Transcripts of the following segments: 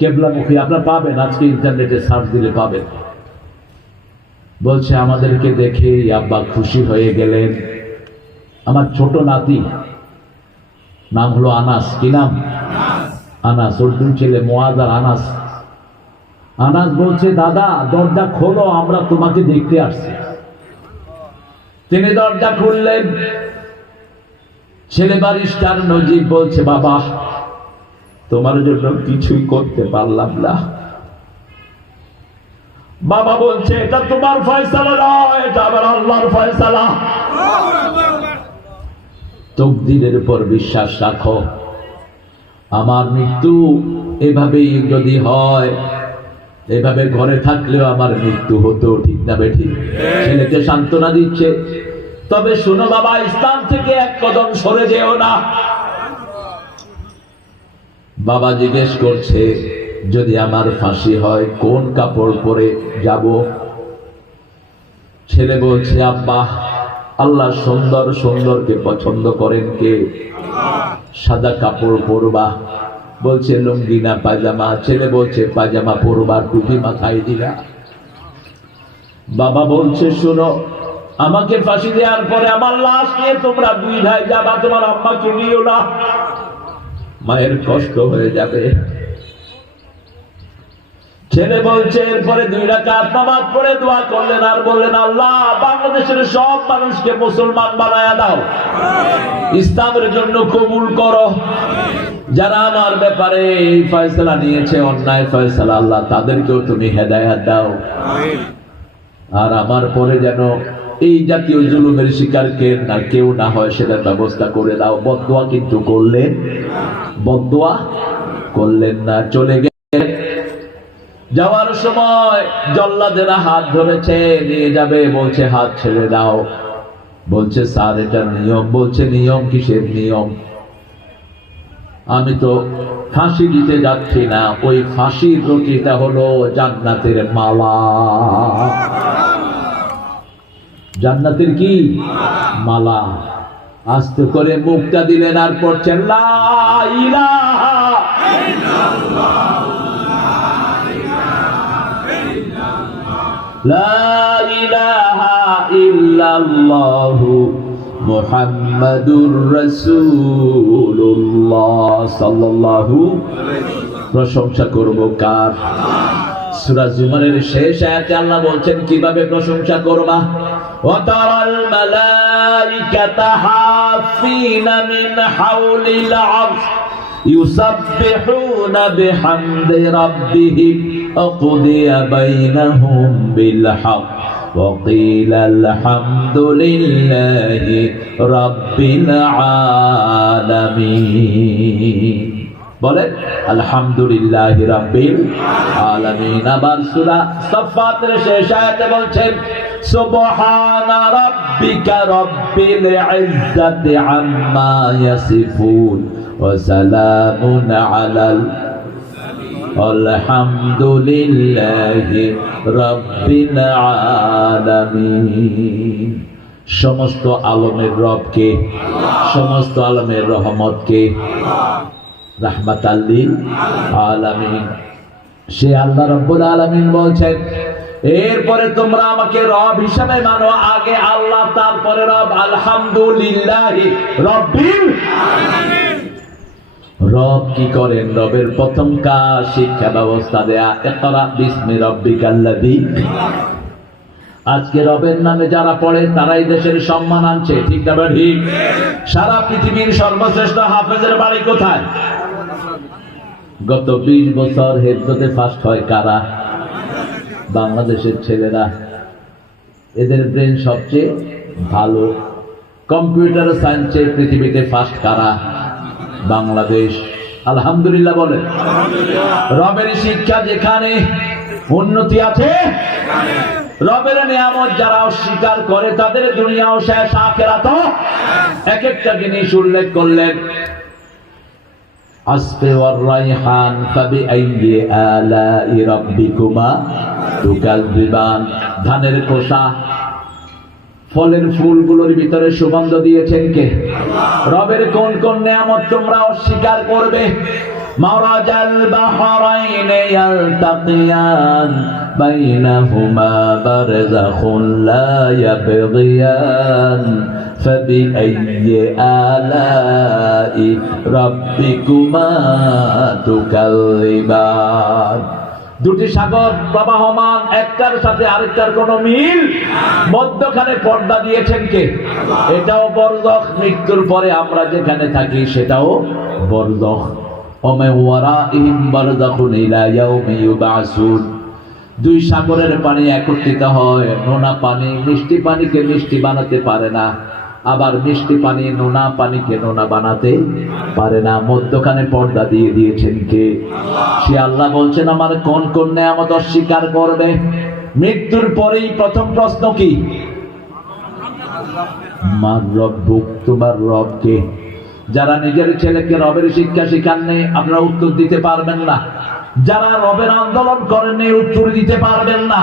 কেবলামুখী আপনারা পাবেন, আজকে ইন্টারনেটে সার্চ দিলে পাবেন। বলছে আমাদেরকে দেখে আব্বা খুশি হয়ে গেলেন। আমার ছোট নাতি, নাম হলো আনাস। কি নাম? আনাস। ওর দুই ছেলে মুআজ আর আনাস। আনাস বলছে, দাদা দরজা খোলো, আমরা তোমাকে দেখতে আসছি। তিনি দরজা খুললেন। ছেলে ব্যারিস্টার নজিব বলছে, বাবা তোমার জন্য কিছুই করতে পারলাম না। বাবা বলছে, এটা তোমার ফয়সালা নয়, এটা আমার আল্লাহর ফয়সালা। তকদিরের উপর বিশ্বাস রাখো। আমার মৃত্যু এভাবেই যদি হয়, এভাবে ঘরে থাকলেও আমার মৃত্যু হতো, ঠিক না বেঠিক? ছেলেকে সান্ত্বনা দিচ্ছে, তবে শোনো বাবা, ইসলাম থেকে এক কদম সরে যেও না। বাবা জিজ্ঞেস করছে, যদি আমার ফাঁসি হয় কোন কাপড় পরে যাব? ছেলে বলছে, আব্বা আল্লাহ সুন্দর সুন্দরকে পছন্দ করেন কে? সাদা কাপড় পরবা। বলছে লুঙ্গি না পায়জামা? ছেলে বলছে পায়জামা পরবা, টুপি মাথায় দিলা। বাবা বলছে, শোনো, আমাকে ফাঁসি দেওয়ার পরে আমার লাশ নিয়ে তোমরা দুই ভাই যাবা, তোমার আম্মাকে নিও না, মায়ের কষ্ট হয়ে যাবে। ছেলে বলছে, এরপরে 2 রাকাত নামাজ পড়ে দোয়া করলেন আর বললেন, আল্লাহ বাংলাদেশের সব মানুষকে মুসলমান বানায়া দাও, ইসলামের জন্য কবুল করো। যারা আমার ব্যাপারে এই ফয়সালা নিয়েছে, অন্যায় ফয়সালা, আল্লাহ তাদেরকেও তুমি হেদায়েত দাও। আর আমার পরে যেন এই জাতীয় জুলুমের শিকার কেউ না হয়, সেটার ব্যবস্থা করে দাও। বদদোয়া কিন্তু করলেন, বদদোয়া করলেন না। চলে গেলেন। যাওয়ার সময় জল্লাদেরা হাত ধরেছে, নিয়ে যাবে। বলছে হাত ছেড়ে দাও। বলছে স্যার এটা নিয়ম। বলছে নিয়ম? কিসের নিয়ম? আমি তো ফাঁসি দিতে যাচ্ছি না, ওই ফাঁসির রুটিটা হলো জান্নাতের মালা। জান্নাতের কি মালা? আস্তে করে মুখটা দিলেন আর পড়ছেন, লা ইলাহা ইল্লাল্লাহ, লা ইলাহা ইল্লাল্লাহ মুহাম্মাদুর রাসূলুল্লাহ সাল্লাল্লাহু আলাইহি ওয়াসাল্লাম। প্রশংসা করব কার? সূরা জুমারের শেষ আয়াতে আল্লাহ বলছেন কিভাবে প্রশংসা করবা। ওয়া তারাল মালাইকাতা হাফিনা মিন হাওলিল আরশ ইউসাব্বিহুনা বিহামদি রাব্বিহিম আকুদিয়া বাইনাহুম বিল হক ওয়া ক্বিলা আলহামদুলিল্লাহি রাব্বিল আলামিন। বলেন আলহামদুলিল্লাহি রাব্বিল আলামিন। আবার সূরা সাফফাতের শেষ আয়াতে বলছেন, সুবহানা রাব্বিকা রাব্বিল ইজ্জাতি আম্মা ইয়াসিফুন ওয়া সালামুন আলাল আলহামদুলিল্লাহি রাব্বিল আলামিন। সমস্ত আলমের রবকে, সমস্ত আলমের রহমতকে, রাহমাতাল লিল আলামিন সে আল্লাহ রাব্বুল আলামিন বলছেন, এরপরে তোমরা আমাকে রব হিসেবে মানো। আগে আল্লাহ, তারপরে রব। আলহামদুলিল্লাহি রাব্বিল আলামিন। রব কি করেন? রবের প্রথম কাজ শিক্ষা ব্যবস্থা দেয়া। ইকরা বিসমি রাব্বিকাল্লাযী। আজকে রবের নামে যারা পড়ে তারাই দেশের সম্মান আনছে, ঠিক না ঠিক? সারা পৃথিবীর সর্বশ্রেষ্ঠ হাফেজের বাড়ি কোথায়? গত 20 বছর হেফজতে ফার্স্ট হয় কারা? বাংলাদেশের ছেলেরা। এদের ব্রেন সবচেয়ে ভালো। কম্পিউটার সায়েন্সে পৃথিবীতে ফার্স্ট কারা? বাংলাদেশ। আলহামদুলিল্লাহ বলেন। রবের শিক্ষা যেখানে উন্নতি আছে, রবের নিয়ামত যারা অস্বীকার করে তাদের দুনিয়াও শেষ, আখিরাতও। এক একটা জিনিস উল্লেখ করলেন। আসফে ওয়ার রাইহান ফাবিআইয়ি আলাই রাব্বিকুমা তুকাযযিবান। ধানের খোসা, ফলের ফুলগুলোর ভিতরে সুগন্ধ দিয়েছেন কে? রবের কোন কোন নিয়ামত তোমরা অস্বীকার করবে? মারাজাল বাহরাইন ইয়ালতাকিয়ান বাইনাহুমা বারযাখুন লা ইয়াবগিয়ান ফাবিআইয়ি আলাই রাব্বিকুমা তুকাল্লিবান। দুটি সাগর প্রবাহমান, একটার সাথে আরেকটার কোনো মিল, মধ্যখানে পর্দা দিয়েছেন কে? এটাও বরজখ। মৃত্যুর পরে আমরা যেখানে থাকি সেটাও বরজখ। ওমে ওয়ারাইহিম বারযাখুন ইলা ইয়াউমি ইউবআসুন। দুই সাগরের পানি একত্রিত হয়। নোনা পানি মিষ্টি পানিকে মিষ্টি বানাতে পারে না, আবার মিষ্টি পানি নোনা পানিকে নোনা বানাতে পারে না। মধ্যখানে পর্দা দিয়ে দিয়েছেন কে? সে আল্লাহ বলছেন আমার কোন কোন নিয়ামত অস্বীকার করবে? মৃত্যুর পরেই প্রথম প্রশ্ন কি? মান রব্বুক, তোমার রব কে? যারা নিজের ছেলেকে রবের শিক্ষা শিখাননি আপনারা উত্তর দিতে পারবেন না। যারা রবের আন্দোলন করেননি উত্তর দিতে পারবেন না।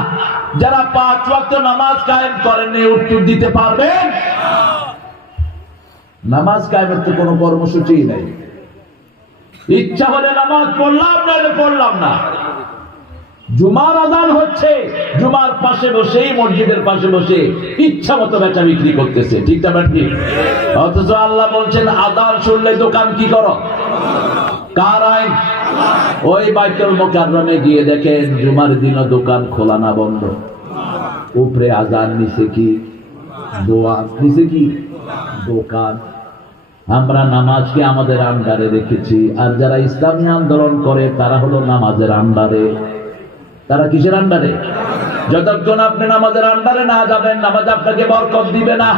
যারা 5 ওয়াক্ত নামাজ কায়েম করেননি উত্তর দিতে পারবেন? নামাজ কায়েমের তো কোনো কর্মসূচি নাই। ইচ্ছা হলে নামাজ পড়লাম, নাহলে পড়লাম না। জুমার আযান হচ্ছে, জুমার পাশে বসেই, মসজিদের পাশে বসে ইচ্ছা মতো বেচা বিক্রি করতেছে, ঠিক না ঠিক? অথচ আল্লাহ বলছেন আযান শুনলে দোকান কি করো? কার আইন? ওই বাইতুল মুকাররমে গিয়ে দেখেন জুমার দিনও দোকান খোলা না বন্ধ। উপরে আযান, নিচে কি? দোয়া, নিচে কি? দোকান। আমরা নামাজকে আমাদের আন্ডারে রেখেছি, আর যারা ইসলামী আন্দোলন করে তারা হলো নামাজের আন্ডারে। তারা কিসের আন্ডারে? যতক্ষণ আপনি নামাজের আন্ডারে না যাবেন, নামাজ আপনাকে বরকত দিবে না।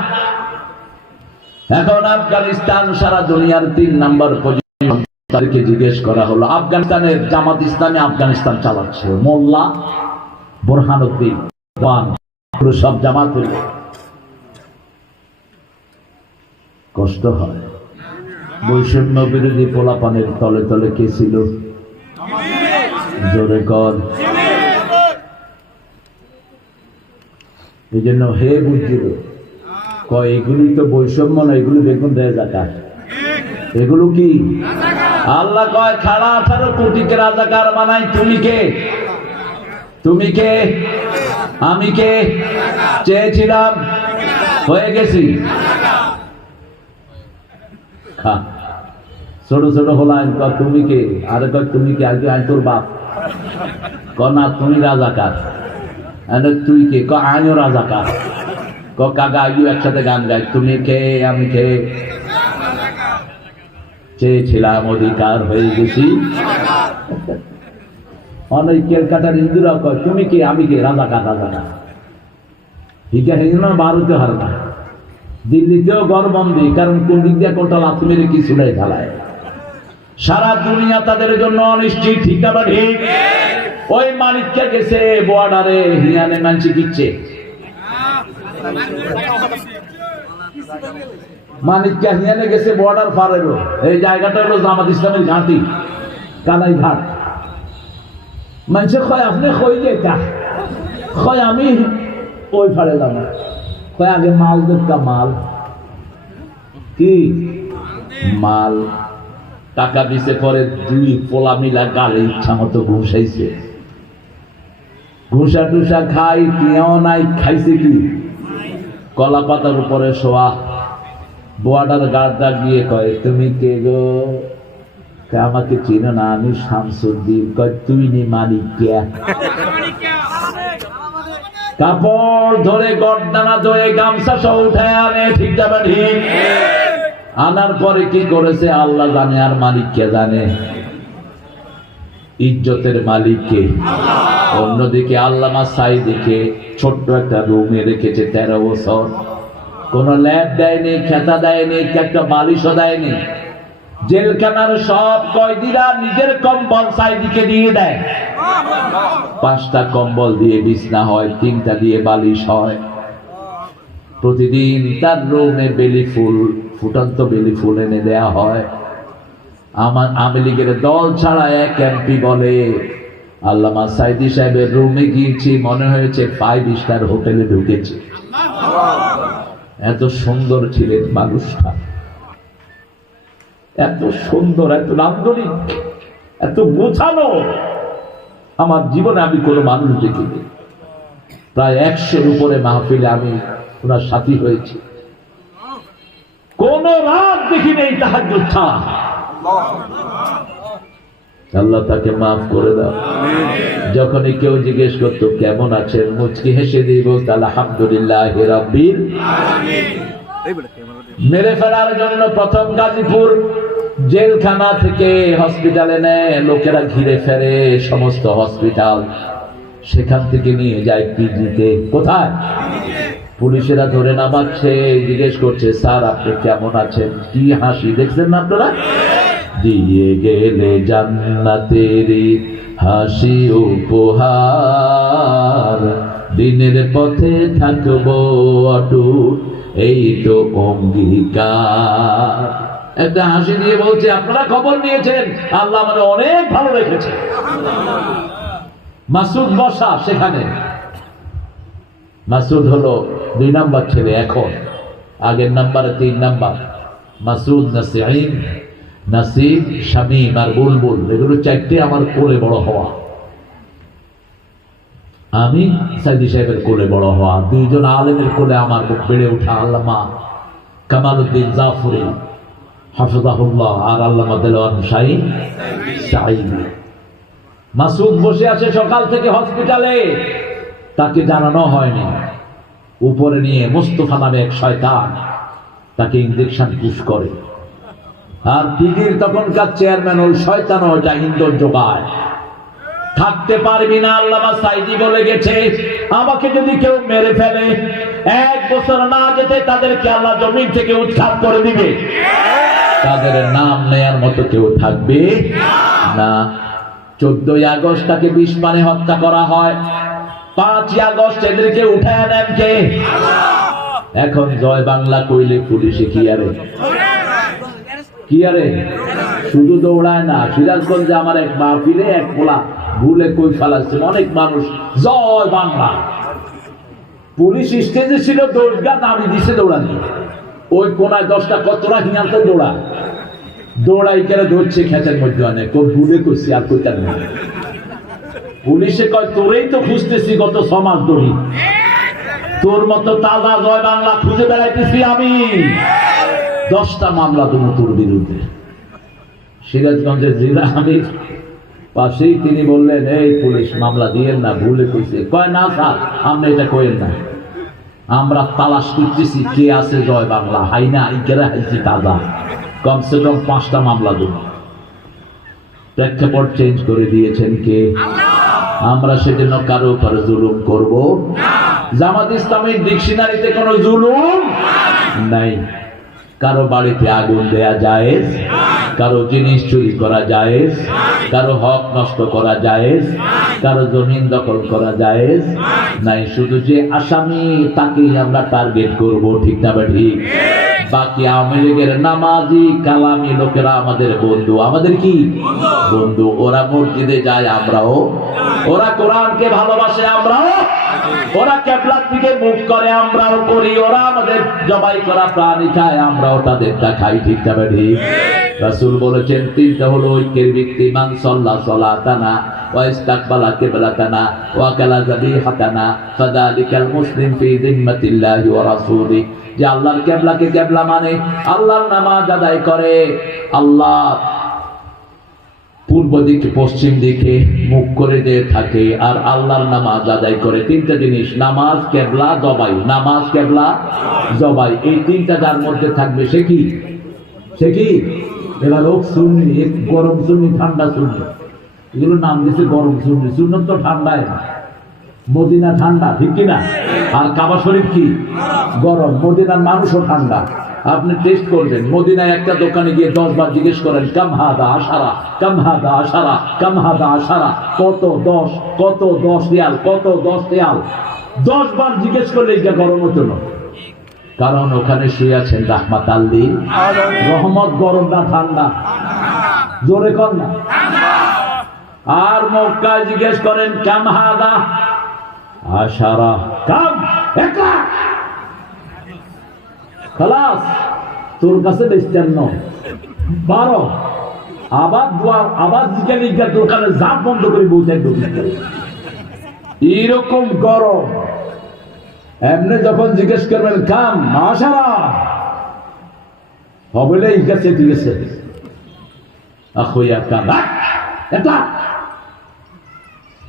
এখন আফগানিস্তান সারা দুনিয়ার 3 নম্বর পজিশন। তাদেরকে জিজ্ঞেস করা হলো, আফগানিস্তানের জামাত ইসলামী আফগানিস্তান চালাচ্ছে, মোল্লা বুরহানুদ্দিন সব জামাত হইল। কষ্ট হয়। বৈষম্য বিরোধী পোলাপানের তলে তলে কে ছিল? জোরে কর। এই জন্য হে বুঝছিল কয় এগুলি তো বৈষম্য না, এগুলি বেগুন দেয় জাকাত। এগুলো কি? আল্লাহ কয় খাড়া 18 কোটিকে রাজাকার বানাই। তুমি কে? তুমি কে? আমি কে? চেয়েছিলাম, হয়ে গেছি। ছোট ছোট হলাম, তুমি কে? আরে কয় তুমি কে? আগে আয় তোর বাপ। না তুমি রাজাকার। তুই কে? আমিও রাজাকার। কাকা আগে একসাথে গান গাই। তুমি কে? আমি কে? চেয়েছিলাম অধিকার, হয়ে গেছি। অনেক কেলকাটার হিন্দুরা কয় তুমি কে? আমি কে? রাজাকার। রাজাকার ঠিক আছে। ভারতে হার না, দিল্লিতেও গড়বন্দি, কারণ কোন দিক দিয়ে কোনটা লাথ মেরে কি ছুড়ে ঢালায়। সারা দুনিয়া তাদের জন্য অনিশ্চিত, ঠিক না ঠিক? ওই মালিককে গেছে বর্ডারে হিয়ানে মানছি দিচ্ছে। মালিককে হিয়ানে গেছে বর্ডার পারেরও। এই জায়গাটা হলো জামাত ইসলামের ঘাঁটি, কানাই ঘাট। মানুষে কয় আপনি কই যেটা? কয় আমি ওই ফাড়ে যাব। কয় আগে মাল দেখতাম। মাল কি? মাল। টাকা দিছে, পরে 2 পোলা মিলা গালে ইচ্ছা মতো ঘুষাইছে। ঘুষা টুসা খাই, টিয়াও নাই। খাইছে কি? কলা পাতার উপরে শোয়া। বর্ডার গার্ডটা গিয়ে কয় তুমি কে গো? আমাকে চিনো না, আমি শামসুদ্দিন। কয় তুই নি মালিক কে? কাপড় ধরে গর্দানা ধরে গামছা সহ উঠায় আনে, ঠিক যাবে ঠিক? আনার পরে কি করেছে আল্লাহ জানে, আর মালিক কে জানে। ইজ্জতের মালিক কে? অন্যদিকে আল্লামা সাইদিকে ছোট্ট একটা রুমে রেখেছে 13 বছর। কোন ল্যাব দেয়নি, খেতা দেয়নি, একটা বালিশও দেয়নি। জেলখানার সব কয়েদিরা নিজের কম্বল সাইদিকে দিয়ে দেয়। 5টা কম্বল দিয়ে বিছনা হয়, 3টা দিয়ে বালিশ হয়। প্রতিদিন তার রুমে বেলি ফুল, ফুটন্ত বেলি ফুল এনে দেয়া হয়। আমার আওয়ামী লীগের দল ছাড়া 1 এমপি বলে আল্লামা সাইদি সাহেবের রুমে গিয়েছি, মনে হয়েছে 5 স্টার হোটেলে ঢুকেছি। এত সুন্দর ছিলেন মানুষটা, এত সুন্দর, এত নান্দনিক, এত গোছানো। আমার জীবনে আমি কোনো মানুষ দেখিনি। প্রায় 100-র উপরে মাহফিলে আমি ওনার সাথী হয়েছি, কোন রাত দেখি নেই তাহাজ্জুদ ছাড়া। আল্লাহ তাকে মাফ করে দাও। যখনই কেউ জিজ্ঞেস করতো কেমন আছেন, মুচকি হেসে দিয়ে বলতো আলহামদুলিল্লাহি রাব্বিল আলামিন। মেরে ফেলার জন্য প্রথম গাজীপুর জেলখানা থেকে হসপিটালে নেয়, লোকেরা ঘিরে ফেরে সমস্ত হসপিটাল, সেখান থেকে নিয়ে যায় পিজিতে। কোথায়? পুলিশেরা ধরে নামাচ্ছে, জিজ্ঞেস করছে স্যার আপনি কেমন আছেন? কি হাসি দেখছেন না আপনারা? দিয়ে গেলে জান্নাতেরি হাসি উপহার, দিনের পথে থাকবো অটুট এই তো অঙ্গীকার। একটা হাসি দিয়ে বলছে আপনারা খবর নিয়েছেন, আল্লাহ আমাদের অনেক ভালো রেখেছে। মাসুদ বসা সেখানে। মাসুদ হলো 2 নাম্বার ছেলে, এখন আগের নাম্বারে 3 নাম্বার। মাসুদ, নাসিম, নাসিব, শামীম আর বুলবুল, এগুলো 4টে আমার কোলে বড় হওয়া। আমি সাইদি সাহেবের কোলে বড় হওয়া। 2 জন আলেমের কোলে আমার বেড়ে ওঠা, আল্লামা কামালউদ্দিন জাফরি হাফিজাহুল্লাহ আর আল্লামা দেলোয়ার হুসাইন সাঈদী। মাসুদ বসে আছে সকাল থেকে হসপিটালে, তাকে জানানো হয়নি। উপরে নিয়ে মোস্তফা নামে এক শয়তান তাকে ইনজেকশন পুশ করে। আর পিজির তখনকার চেয়ারম্যান ওই শয়তান ওইটা ইন্ধন যোগায়। থাকতে পারবি না, আল্লামা সাঈদী বলে গেছে আমাকে যদি কেউ মেরে ফেলে 1 বছর না যেতে তাদেরকে আল্লাহ জমিন থেকে উৎখাত করে দিবে। তাদের নাম নেয়ার মতো কেউ থাকবে না। 14 আগস্ট তাকে বিষ পানে হত্যা করা হয়। 5 আগস্ট এদেরকে উঠায় নেন কে? এখন জয় বাংলা কইলে পুলিশে কি আরে শুধু দৌড়ায় না। সিরাজগঞ্জে আমার এক মাহফিলে এক পোলা ভুলে কই ফেলাচ্ছে, অনেক মানুষ জয় বাংলা। পুলিশ স্টেজে ছিল, দৌড়গা দাবি দিছে দৌড়ানি। ওই কোনায় 10টা কতরা হিয়াতে দৌড়াই করে ধরছে খেতের মধ্যে অনেক। ও ভুলে কইছি আর কইতার না। পুলিশে কয় তোরেই তো খুঁজতেছি গত 6 মাস ধরে, তোর মতো তাজা জয় বাংলা খুঁজে বেড়াইতেছি আমি। 10টা মামলা দেবো তোর বিরুদ্ধে। সিরাজগঞ্জের জেলা আমির পাশেই তিনি বললেন এই পুলিশ মামলা দিয়েন না, ভুলে কইছে। কয় না স্যার আপনি এটা কইেন না, আমরা তালাশ করতেছি কে আছে জয় বাংলা, হাই না ইকেরা হাইছি তাজা, কমসে কম 5টা মামলা দেব। প্রেক্ষাপট চেঞ্জ করে দিয়েছেন কে? আমরা সেজন্য কারো উপর জুলুম করব না। জামাত ইসলামের ডিকশনারিতে কোনো জুলুম নাই। কারো বাড়িতে আগুন দেয়া জায়েজ, কারো জিনিস চুরি করা জায়েজ, কারো হক নষ্ট করা জায়েজ, কারো জমিন দখল করা জায়েজ নাই। শুধু যে আসামি তাকেই আমরা টার্গেট করব, ঠিক না ঠিক? বাকি আওয়ামী লীগের নামাজি কালামি লোকেরা আমাদের বন্ধু। আমাদের কি বন্ধু? ওরা মসজিদে যায় আমরাও, ওরা কোরআনকে ভালোবাসে আমরাও, ওরা কিবলার দিকে মুখ করে আমরাও করি, ওরা আমাদের জবাই করা প্রাণী খায় আমরাও তাদেরটা খাই, ঠিক না ঠিক? রাসূল বলেছেন 3টা হলো ঐক্যের ভিত্তি। মান সাল্লা সালাতানা ওয়া ইস্তাকবালা কিবলাতানা ওয়া কালা যাবিহাতানা ফাযালিকাল মুসলিম ফি যিম্মাতিল্লাহি ওয়া রাসূলিহি। যে আল্লাহর কিবলাকে কিবলা মানে আল্লাহর নামাজ আদায় করে, আল্লাহ পূর্ব দিকে পশ্চিম দিকে মুখ করে যে থাকে আর আল্লাহর নামাজ আদায় করে। 3টা জিনিস, নামাজ, কিবলা, জবাই। নামাজ, কিবলা, জবাই, এই 3টা যার মধ্যে থাকবে সে কি? এবার লোক সুন্নি, গরম সুন্নি, ঠান্ডা সুন্নি, এগুলো নাম দিচ্ছে গরম সুন্নি। সুন্নত তো ঠান্ডায় না, মদিনা ঠান্ডা, ঠিক কিনা? আর কাবা শরীফ কি গরম, মদিনার মানুষও ঠান্ডা। আপনি টেস্ট করবেন, মদিনায় একটা দোকানে গিয়ে 10 বার জিজ্ঞেস করেন কাম হাদা আশারা, কাম হাদা আশারা, কাম হাদা আশারা, কত 10, কত 10 রিয়াল, কত 10 রিয়াল। 10 বার জিজ্ঞেস করলে এটা গরম হতো না, কারণ ওখানে শুয়ে আছেন রাহমাতাল লিল আলামিন। রহমত গরম না ঠান্ডা? জোরে কর না। আর মক্কায় জিজ্ঞেস করেন কাম হাদা আশারা, কাম 1 লাখ। খালাস তোর কাছে বেচতেন ন 12 আবার দুয়ার আবার জিজ্ঞাসা লিখা তোর কাছে জাপ বন্ধ করে বলতেন এইরকম গরম। এমনি যখন জিজ্ঞেস করবেন কাম মাসারা হবে না এই কাছে ঠিক আছে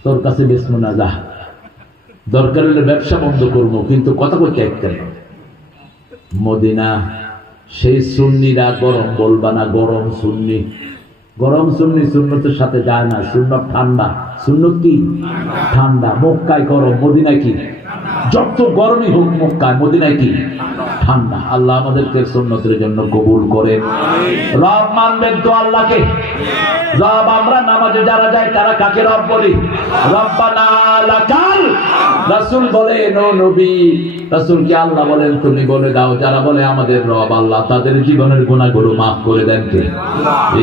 তোর কাছে বেচবো না, যা দরকার হলে ব্যবসা বন্ধ করবো, কিন্তু কথা কইতে একটা মদিনা সেই সুন্নিরা গরম বলবা না, গরম সুন্নি। গরম সুন্নি সুন্নতের সাথে যায় না, সুন্নত ঠান্ডা। সুন্নত কি? ঠান্ডা। মক্কায় গরম, মদিনায় কি? যত গরমই হোক মক্কায়, মদিনায় কি? ঠান্ডা। আল্লাহ আমাদেরকে সুন্নতের জন্য কবুল করেন। রব মানবেন তো আল্লাহকে। রব আমরা নামাজে যারা যাই তারা কাকে রব বলি? রব্বানা লাকাল। রাসূল বলেন ও নবী, রাসূলকে আল্লাহ বলেন তুমি বলে দাও যারা বলে আমাদের রব আল্লাহ তাদের জীবনের গুনাহগুলো maaf করে দেন কে?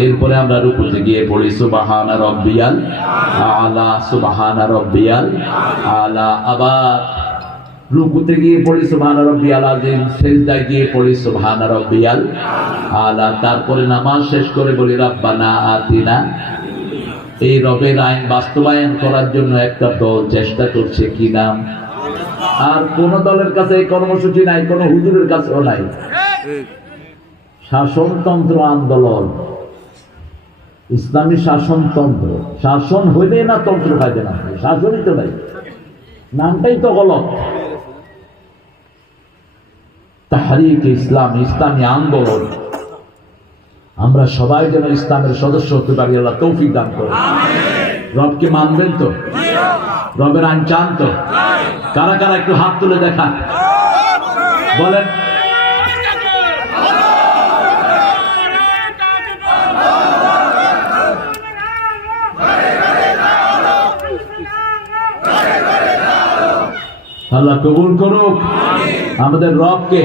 এরপরে আমরা রুকুতে গিয়ে পড়ি সুবহানা রাব্বিয়াল আলা, সুবহানা রাব্বিয়াল আলা। আবার রুকুতে গিয়ে পড়ি সুবহানা রাব্বিয়াল আযীম, সিজদায় গিয়ে পড়ি সুবহানা রাব্বিয়াল আলা। তারপরে নামাজ শেষ করে বলি রব্বানা আতিনা। এই রবের আইন বাস্তবায়ন করার জন্য একটা দল চেষ্টা করছে, কি নাম? আর কোন দলের কাছে এই কর্মসূচি নাই, কোন হুজুরের কাছেও নাই। শাসনতন্ত্র আন্দোলন, ইসলামী শাসনতন্ত্র। শাসন হইলে না তন্ত্র পাইবে না, শাসনই তো নাই, নামটাই তো গলত। তাহরিক ইসলাম, ইসলামী আন্দোলন। আমরা সবাই যেন ইসলামের সদস্য হতে পারি, আল্লাহ তৌফিক দান করেন। রবকে মানবেন তো? রবের আইন চান তো? কারা কারা একটু হাত তুলে দেখান, বলেন। আল্লাহ কবুল করুক আমাদের রবকে।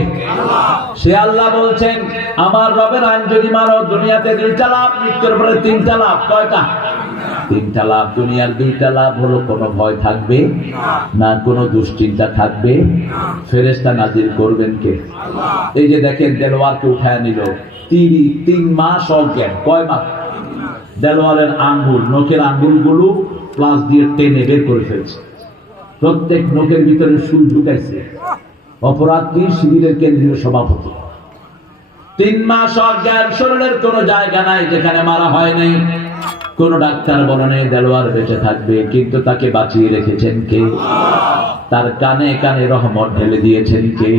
সে আল্লাহ বলছেন আমার রবের আইন যদি মানো দুনিয়াতে 2টা লাভ, মৃত্যুর পরে 3টা লাভ। কয়টা? 3টা লাভ। দুনিয়ার 2টা লাভ হলো কোনো ভয় থাকবে না, কোনো দুশ্চিন্তা থাকবে। ফেরেশতা নাজিল করবেন কে? এই যে দেখেন দেলোয়ারকে উঠায় নিল, 3 মাস অজ্ঞান। কয় মাস? দেলোয়ারের আঙ্গুল, নখের আঙ্গুলগুলো প্লাস দিয়ে টেনে বের করে ফেলছে, প্রত্যেক নখের ভিতরে সুই ঢুকাইছে। অপরাধ কি? শিবিরের কেন্দ্রীয় সভাপতি। 3 মাস অজ্ঞান, শরীরের কোনো জায়গা নাই যেখানে মারা হয় নাই। কোন ডাক্তার বলে নেই দেলোয়ার বেঁচে থাকবে, কিন্তু তাকে বাঁচিয়ে রেখেছেন কে? তার কানে কানে রহমত ঢেলে দিয়েছেন কে?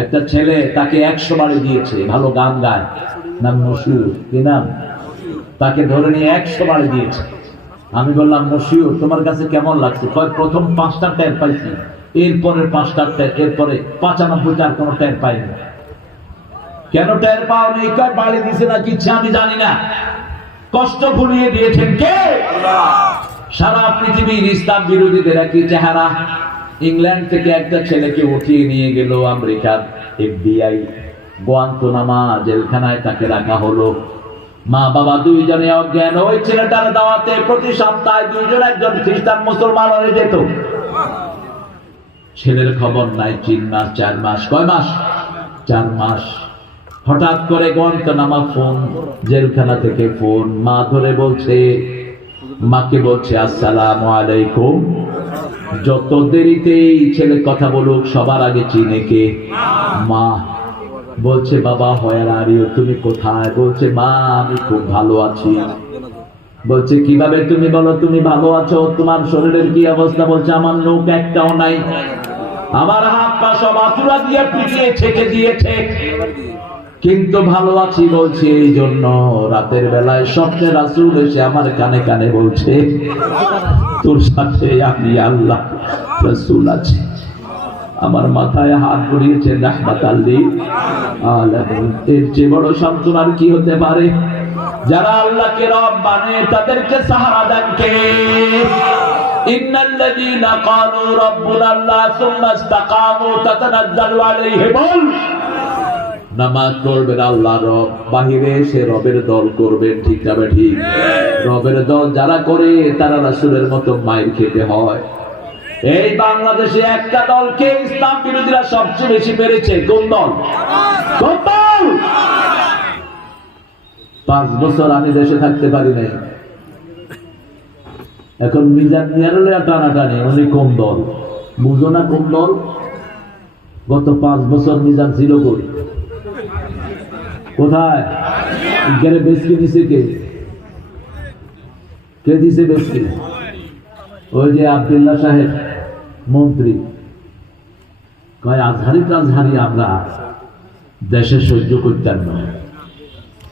একটা ছেলে তাকে 100 বাড়ি দিয়েছে, ভালো গান গায়, নাম মশিউর। কি নাম? তাকে ধরে নিয়ে 100 বাড়ি দিয়েছে। আমি বললাম মশিউর তোমার কাছে কেমন লাগছে? প্রথম 5টা টের পাইছি, এরপরে 5টা টের, এরপরে 95টার কোনো টের পাইনি। কেন টের পাওনি? বাড়ি দিছে না কিচ্ছে আমি জানি না, কষ্ট ভুলিয়ে দিয়েছেন কে? সারা পৃথিবীর ইসলাম বিরোধীদের একই চেহারা। ইংল্যান্ড থেকে একটা ছেলেকে উঠিয়ে নিয়ে গেল আমেরিকার FBI, গুয়ান্তানামো জেলখানায় তাকে রাখা হলো। মা বাবা 2 জনে অজ্ঞান। ওই ছেলেটার দাওয়াতে প্রতি সপ্তাহে 2 জন, একজন খ্রিস্টান মুসলমান হয়ে যেত। ছেলের খবর নাই 3 মাস 4 মাস। কয় মাস? 4 মাস। হঠাৎ করে গুয়ান্তানামো ফোন, জেলখানা থেকে ফোন। মা ধরে বলছে, মাকে বলছে আসসালামু আলাইকুম। যত দেরিতেই ছেলে কথা বলুক সবার আগে চিনে কে? মা। বলছে বাবা হোয়ার আর ইউ, তুমি কোথায়? বলছে মা আমি খুব ভালো আছি। বলছে কিভাবে তুমি বলো তুমি ভালো আছো? তোমার শরীরের কি অবস্থা? বলছে আমার নখ একটাও নাই, আমার হাত পা সব আতুরা দিয়ে পিটিয়ে ছেঁকে দিয়েছে, কিন্তু ভালো আছি। বলছে এই জন্য রাতের বেলায় স্বপ্নে রাসূল এসে আমার কানে কানে বলছে তোর সাথে আমি আল্লাহ রাসূল আছি। আমার মাথায় হাত বুলিয়েছেন রাহমাতাল লিল আলামিন। এর চেয়ে বড় সান্ত্বনার কি হতে পারে? যারা আল্লাহকে রব মানে তাদেরকে সাহারা দেন কে? ইন্নাল্লাযীনা ক্বালু রাব্বুনা আল্লাহ সুম্মা ইসতাকামু তাতানাজ্জালু আলাইহিমুল। নামাজ পড়বেন আল্লাহ রব, বাহিরে এসে রবের দল করবেন। ঠিক না ঠিক? রবের দল যারা করে তারা রাসূলের মতো মাইর খেতে হয়। এই বাংলাদেশে একটা দলকে ইসলাম বিরোধীরা সবচেয়ে বেশি পেরেছে। কোন দল? কোন দল? 5 বছর আমি দেশে থাকতে পারি নাই, এখন মিজান মিয়ারুলিয়া টানাটানি। উনি কোন দল? বুঝো না কোন দল? গত 5 বছর মিজান ছিল কই? কোথায়? গেলে বেশকি দিছে কে? কে দিছে বেশকি? ওই যে আব্দুল্লাহ সাহেব মন্ত্রী কয় আজহারি টাজহারি আমরা দেশে সহ্য করতাম না।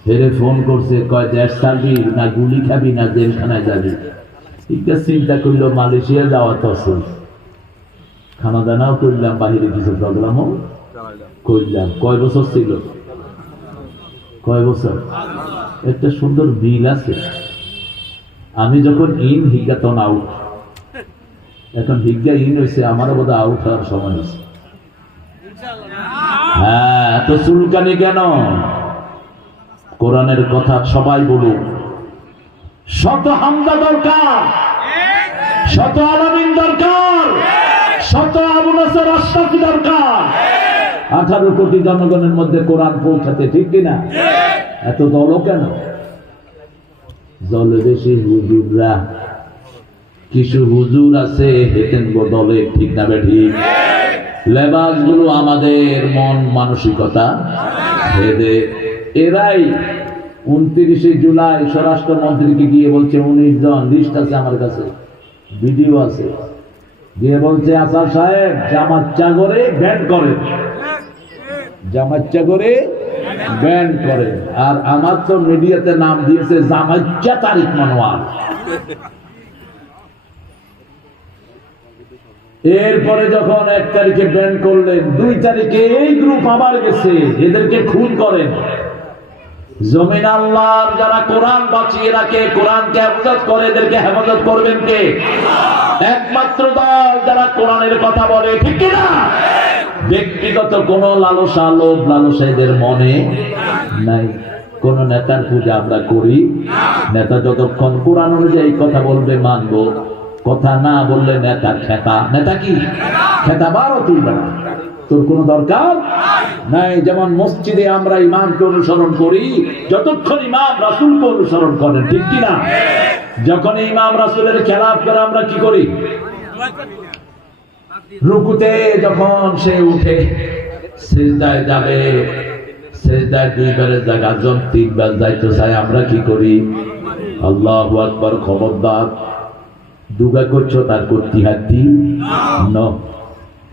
ফেরে ফোন করছে, কয় দেশ ছাড়বি না গুলি খাবি না জেলখানায় যাবি। এটা চিন্তা করলো মালয়েশিয়া যাওয়া তো খানা দানাও করলাম, বাহিরে কিছু প্রোগ্রামও করলাম। কয় বছর ছিল? কয় বছর? একটা সুন্দর বিল আছে। আমি যখন ইন হিগা তখন আউট, এখন হিগা ইন হয়েছে, আমারও বোধ আউট হওয়ার সময় হয়েছে। হ্যাঁ, এত চুলকানি কেন? কোরআনের কথা সবাই বলুন। শত হামদা দরকার, শত আলামিন দরকার, শত আবু নাসর আশরাফি দরকার। 18 কোটি জনগণের মধ্যে কোরআন পৌঁছাতে, ঠিক কিনা? এত দলও কেন? দলে বেশি হুজুররা, কিছু হুজুর আছে হেতেন দলে, ঠিক না ঠিক? লেবাস গুলো আমাদের মন মানসিকতা ভেদে। এরাই 29 জুলাই স্বরাষ্ট্রমন্ত্রীকে গিয়ে বলছে, 19 জন লিস্ট আছে আমার কাছে, ভিডিও আছে, গিয়ে বলছে আসাদ সাহেব জামাচ্চা করে ব্যান করে, জামাচ্চা করে ব্যান করে। আর আমার তো মিডিয়াতে নাম দিয়েছে জামাচ্চা তারিখ মানোয়ার। এরপরে যখন 1 তারিখে ব্যান করলেন, 2 তারিখে এই গ্রুপ আবার গেছে, এদেরকে খুন করেন। জমিন আল্লাহর যারা কোরআন বাঁচিয়ে রাখে, কোরআনকে হেফাজত করে, এদেরকে হেফাজত করবেন কে? একমাত্র দল যারা কোরআনের কথা বলে, ঠিক কিনা? ব্যক্তিগত কোন লালসা, লোভ লালসা এদের মনে নাই। কোন নেতার পূজা আমরা করি? নেতা যতক্ষণ কোরআন অনুযায়ী কথা বলবে মানব, কথা না বললে নেতা খেতা। নেতা কি খেতা? বারো তুলবে না, তোর কোনো দরকার নাই। যেমন মসজিদে আমরা ইমামকে অনুসরণ করি, যতক্ষণ ইমাম রাসূলকে অনুসরণ করেন, ঠিক কিনা? যখন ইমাম রাসূলের খেলাফ করে আমরা কি করি? রুকুতে যখন সে উঠে সিজদায় যাবে, সিজদায় 2 বারের জায়গা 3 বার যাইতে চাই, আমরা কি করি? আল্লাহু আকবার। খবরদার, দুগা করছো তার করতে হাতি ন।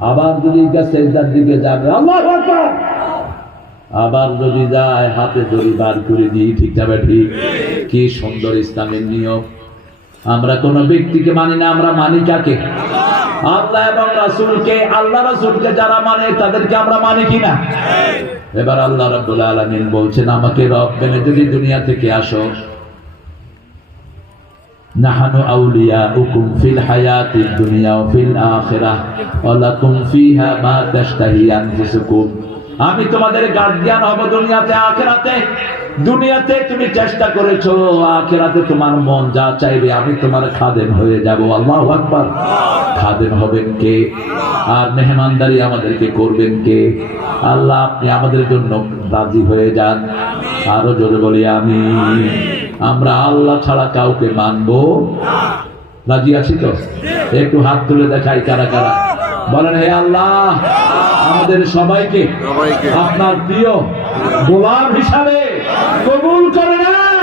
আবার যদি সিজদার দিকে যাবে, আল্লাহু আকবার, আবার যদি যায় হাতে ধরে বার করে দিই, ঠিক না ঠিক? কি সুন্দর ইসলামের নিয়ম। আমরা কোন ব্যক্তিকে মানি না, আমরা মানি কাকে? আল্লাহ এবং রাসূলকে। আল্লাহ রাসূলকে যারা মানে তাদেরকে আমরা মানি কিনা? এবার আল্লাহ রাব্বুল আলামিন বলছেন, আমাকে রব মেনে যদি দুনিয়া থেকে আসো, নাহানু আউলিয়াউকুম ফিল হায়াতিদ দুনিয়া ওয়া ফিল আখিরাহ ওয়া লাকুম ফিহা মা তাশতাহি আনফুসুকুম। আমি তোমাদের গার্ডিয়ান হব দুনিয়াতে আখিরাতে। দুনিয়াতে তুমি চেষ্টা করেছো, আখিরাতে তোমার মন যা চাইবে আমি তোমার খাদেম হয়ে যাব। আল্লাহু আকবার। খাদেম হবেন কে? আর মেহমানদারি আমাদেরকে করবেন কে? আল্লাহ, আপনি আমাদের জন্য রাজি হয়ে যান। আরো জোরে বলি আমি। আমরা আল্লাহ ছাড়া কাউকে মানবো রাজি আছি তো? একটু হাত তুলে দেখাই কারা কারা বলেন, হে আল্লাহ আমাদের সবাইকে আপনার প্রিয় গোলাম হিসাবে কবুল করে নেন।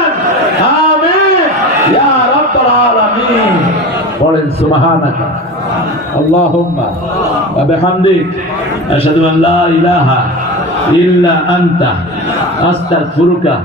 আমিন ইয়া রাব্বাল আলামিন। বলেন সুবহানাকা আল্লাহুম্মা ওয়া বিহামদিক আশহাদু আন লা ইলাহা ইল্লা আনতা আস্তাগফিরুকা।